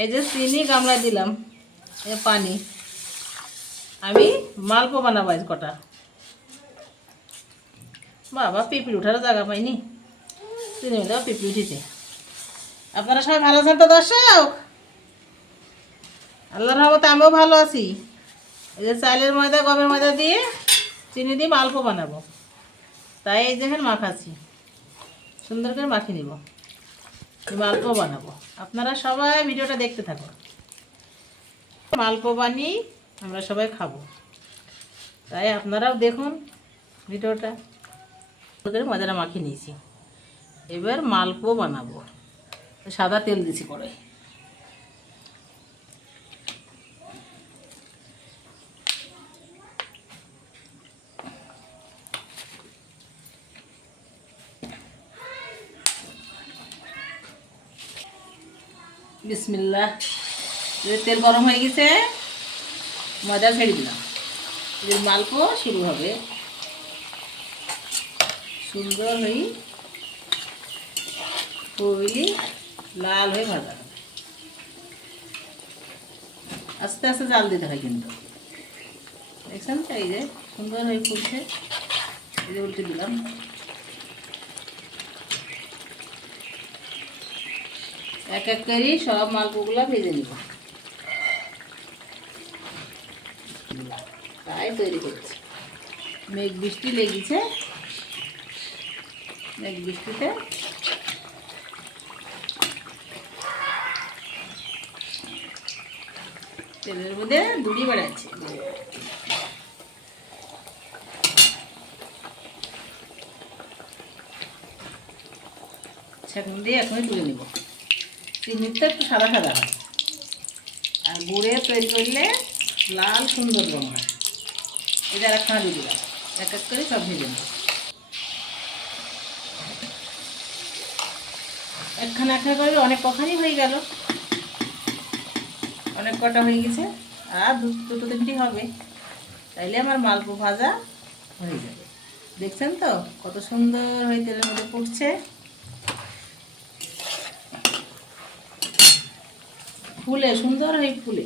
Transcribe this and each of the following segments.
এই যে চিনি গামলা দিলাম, এই পানি। আমি মালপো বানাবো আজ কটা। বাবা পিঁপড়ে উঠারও জায়গা পাইনি, চিনি মিলেও পিঁপড়ে উঠেছে। আপনারা সবাই ভালো আছেন তো দর্শক? আল্লাহর রহমতে আমিও ভালো আছি। এই যে চালের ময়দা গমের ময়দা দিয়ে চিনি দিয়ে মালপো বানাবো, তাই এই দেখেন মাখাচ্ছি। সুন্দর করে মাখিয়ে নিব, মালপো বানাবো। আপনারা সবাই ভিডিওটা দেখতে থাকুন। মালপো বানিয়ে আমরা সবাই খাবো, তাই আপনারাও দেখুন ভিডিওটা। করে ময়দাটা মাখিয়ে নিয়েছি, এবার মালপো বানাবো। সাদা তেল দিছি করে। বিসমিল্লাহ। তেল গরম হয়ে গেছে, ময়দা ছেড়ে দিলাম। এবার মালপো শুরু হবে। সুন্দর হয়ে ফুলি লাল হয়ে ভাজা হবে। আস্তে আস্তে জাল দিতে হয় কিন্তু, দেখছেন তো? এই যে সুন্দর হয়ে ফুলছে, এই যে উল্টে দিলাম। এক এক করে সব মালপোগুলো ভেজে নিব, তাই তৈরি করছি। মেঘ বৃষ্টি লেগেছে, মেঘ বৃষ্টিতে তেলের মধ্যে দুড়ি বেড়াচ্ছে। সেখান দিয়ে এখনই তুলে নেব। চিনিটা একটু সাদা সাদা হয়, আর গুড়ে তৈরি করলে লাল সুন্দর রঙ হয়। এটা একখানা দিয়ে দিলাম, এক এক করে সব ভেজে নেব। একখানা একখানা করে অনেক কখানি হয়ে গেল, অনেক কটা হয়ে গেছে। আর দুটো তিনটি হবে, তাইলে আমার মালপো ভাজা হয়ে যাবে। দেখছেন তো কত সুন্দর হয়ে তেলের মধ্যে ফুটছে। ফুলে সুন্দর হয়ে ফুলে,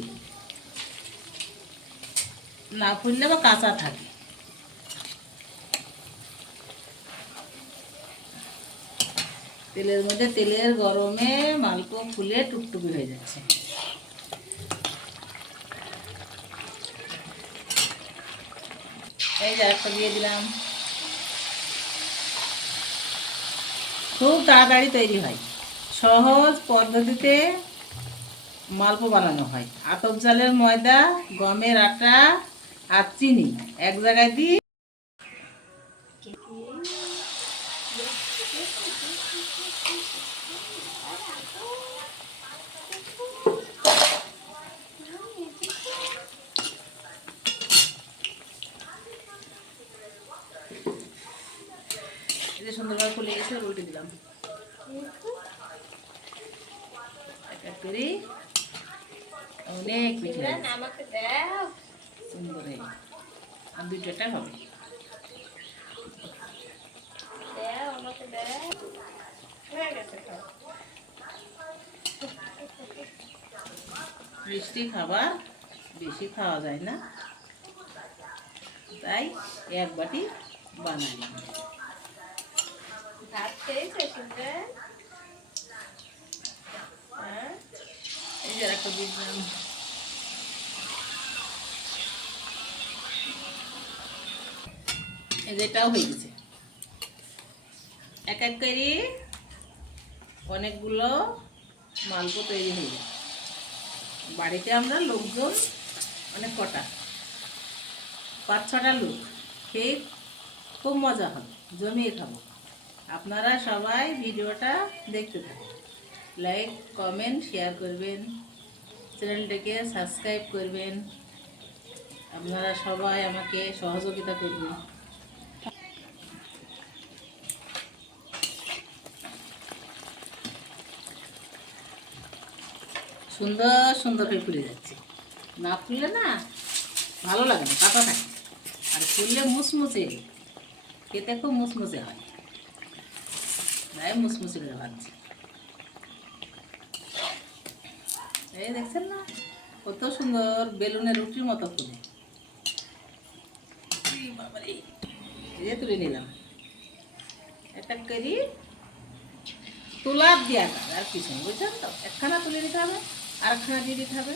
না ফুললে বা কাঁচা থাকে। তেলের মধ্যে তেলের গরমে মালপো ফুলে টুকটুকি হয়ে যাচ্ছে। এই যে একটা দিয়ে দিলাম। খুব তাড়াতাড়ি তৈরি হয়, সহজ পদ্ধতিতে মালপো বানানো হয়। আতপ চালের ময়দা, গমের আটা আর চিনি এক জায়গায় দিয়ে সুন্দরভাবে ফুলে গেছে, উল্টে দিলাম। এক এক করে অনেক পিঠে সুন্দর হয়ে, আর দুইটা হবে। মিষ্টি খাবার বেশি খাওয়া যায় না, তাই এক বাটি বানাই। ভাত খেয়েছে শুনতে? হ্যাঁ, এই যে একটা দিলাম। এই যে এটাও হয়ে গেছে। এক এক করে অনেকগুলো মালপো তৈরি হয়ে যায়। বাড়িতে আমরা লোকজন অনেক কটা, 5-6টা লোক, খেয়ে খুব মজা হবে, জমিয়ে খাবো। আপনারা সবাই ভিডিওটা দেখতে থাকুন, লাইক কমেন্ট শেয়ার করবেন, চ্যানেলটাকে সাবস্ক্রাইব করবেন। আপনারা সবাই আমাকে সহযোগিতা করবেন। সুন্দর সুন্দর হয়ে ফুলে যাচ্ছে। না ফুললে না ভালো লাগে না, কাঁচা থাকে। আর ফুললে মুচমুচে, খেতে খুব মুচমুচে হয়, তাই মুচমুচে করে ভাজছি। এই দেখছেন না কত সুন্দর বেলুনের রুটির মতো ফুলে। এই বাবারে, এই যে তুলে নিলাম। একটা করি তুলার দিয়া কাজ আর কিছু নেই, বুঝছেন তো? একখানা তুলে দিতে হবে আর একখানা দিয়ে দিতে হবে।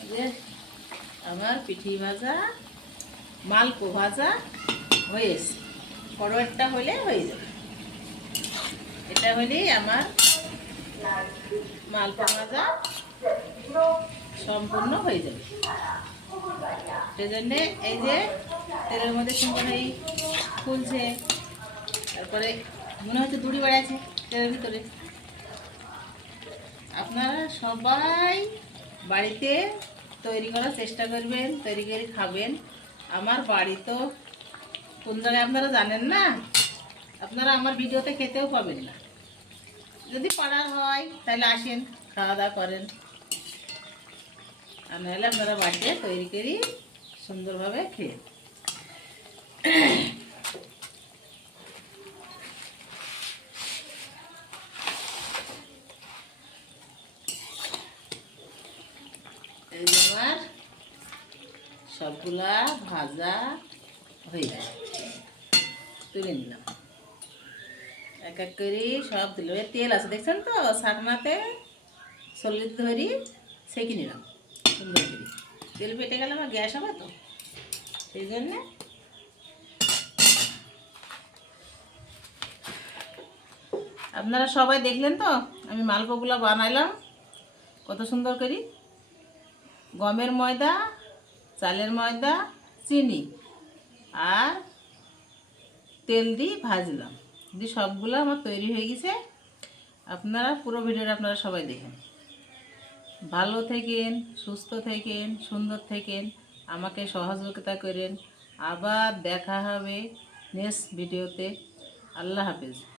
এই যে আমার পিঠি ভাজা মালপো ভাজা হয়েছে। ফরওয়ার্ডটা হলে হয়ে যাবে। এটা হলেই আমার মালপো ভাজা সম্পূর্ণ হয়ে যাবে। সেজন্যে এই যে তেলের মধ্যে সুন্দর এই ফুলছে, তারপরে মনে হচ্ছে দড়ি বাড়াচ্ছে তেলের ভিতরে। আপনারা সবাই বাড়িতে তৈরি করার চেষ্টা করবেন, তৈরি করে খাবেন। আমার বাড়ি তো কোন জায়গায় আপনারা জানেন না, আপনারা আমার ভিডিওতে খেতেও পাবেন না। যদি পাড়ার হয় তাহলে আসেন, খাওয়া দাওয়া করেন, আর নাহলে আপনারা বাড়িতে তৈরি করি সুন্দরভাবে খেয়ে। এই যে আমার সবগুলা ভাজা হয়ে যায়, তুলে নিলাম। এক এক করে সব দিলাম। তেল আছে দেখছেন তো, ছাকনাতে সলিড ধরি সেঁকে নিলাম সুন্দর করে। তেল পেটে গেলে আমার গ্যাস হবে তো, সেই জন্যে আপনারা সবাই দেখলেন তো আমি মালপোগুলো বানাইলাম কত সুন্দর করি। গমের ময়দা, চালের ময়দা, চিনি আর তেল দিয়ে ভাজলাম, দিয়ে সবগুলো আমার তৈরি হয়ে গেছে। আপনারা পুরো ভিডিওটা আপনারা সবাই দেখেন। ভালো থাকেন, সুস্থ থাকেন, সুন্দর থাকেন, আমাকে সহযোগিতা করেন। আবার দেখা হবে নেক্সট ভিডিওতে। আল্লাহ হাফেজ।